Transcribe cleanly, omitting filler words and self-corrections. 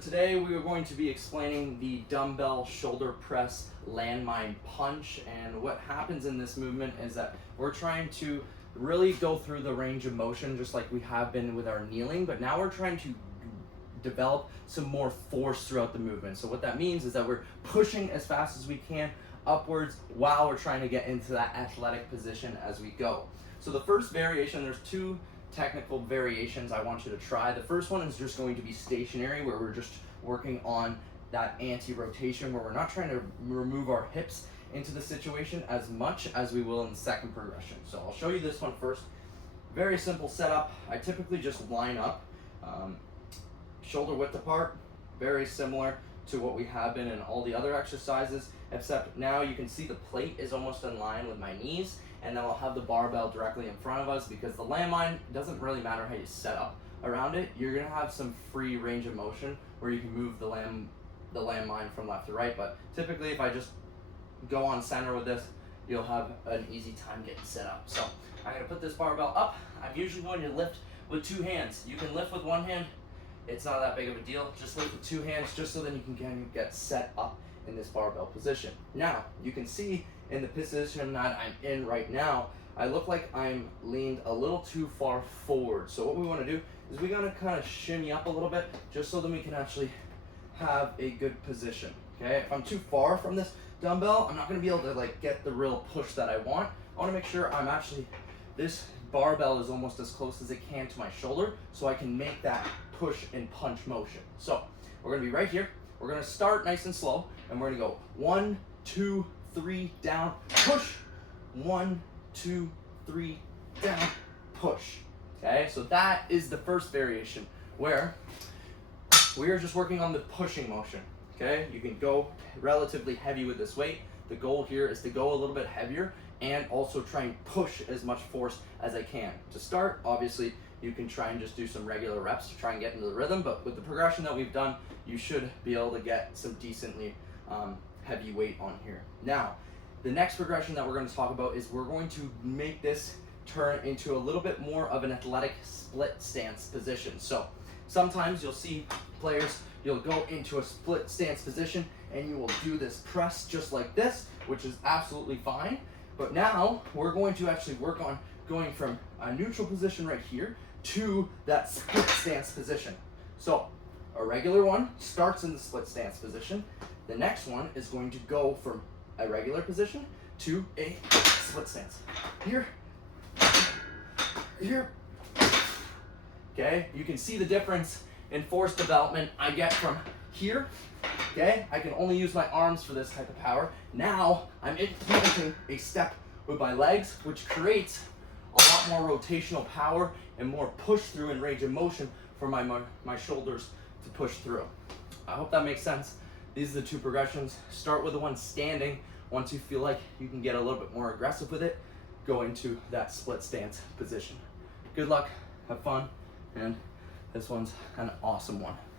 Today we are going to be explaining the dumbbell shoulder press landmine punch, and what happens in this movement is that we're trying to really go through the range of motion just like we have been with our kneeling, but now we're trying to develop some more force throughout the movement. So what that means is that we're pushing as fast as we can upwards while we're trying to get into that athletic position as we go. So the first variation, there's two technical variations I want you to try. The first one is just going to be stationary, where we're just working on that anti-rotation, where we're not trying to remove our hips into the situation as much as we will in the second progression. So I'll show you this one first. Very simple setup. I typically just line up, shoulder width apart, very similar to what we have been in all the other exercises, except now you can see the plate is almost in line with my knees, and then I'll have the barbell directly in front of us, because the landmine, doesn't really matter how you set up around it, you're gonna have some free range of motion where you can move the landmine from left to right, but typically if I just go on center with this, you'll have an easy time getting set up. So I'm gonna put this barbell up. I'm usually going to lift with two hands. You can lift with one hand, it's not that big of a deal. Just lift with two hands, just so then you can get set up in this barbell position. Now, you can see in the position that I'm in right now, I look like I'm leaned a little too far forward. So what we want to do is we gotta kind of shimmy up a little bit, just so that we can actually have a good position. Okay, if I'm too far from this dumbbell, I'm not gonna be able to get the real push that I want. I want to make sure I'm actually, this barbell is almost as close as it can to my shoulder, so I can make that push and punch motion. So we're gonna be right here. We're gonna start nice and slow, and we're gonna go 1, 2, 3, down, push. 1, 2, 3, down, push. Okay, so that is the first variation, where we are just working on the pushing motion. Okay, you can go relatively heavy with this weight. The goal here is to go a little bit heavier and also try and push as much force as I can. To start, obviously, you can try and just do some regular reps to try and get into the rhythm, but with the progression that we've done, you should be able to get some decently heavy weight on here. Now, the next progression that we're going to talk about is we're going to make this turn into a little bit more of an athletic split stance position. So sometimes you'll see players, you'll go into a split stance position and you will do this press just like this, which is absolutely fine. But now we're going to actually work on going from a neutral position right here to that split stance position. So a regular one starts in the split stance position. The next one is going to go from a regular position to a split stance. Here, here. Okay, you can see the difference in force development I get from here. Okay, I can only use my arms for this type of power. Now I'm implementing a step with my legs, which creates a lot more rotational power and more push through and range of motion for my shoulders to push through. I hope that makes sense. These are the two progressions. Start with the one standing. Once you feel like you can get a little bit more aggressive with it, go into that split stance position. Good luck, have fun, and this one's an awesome one.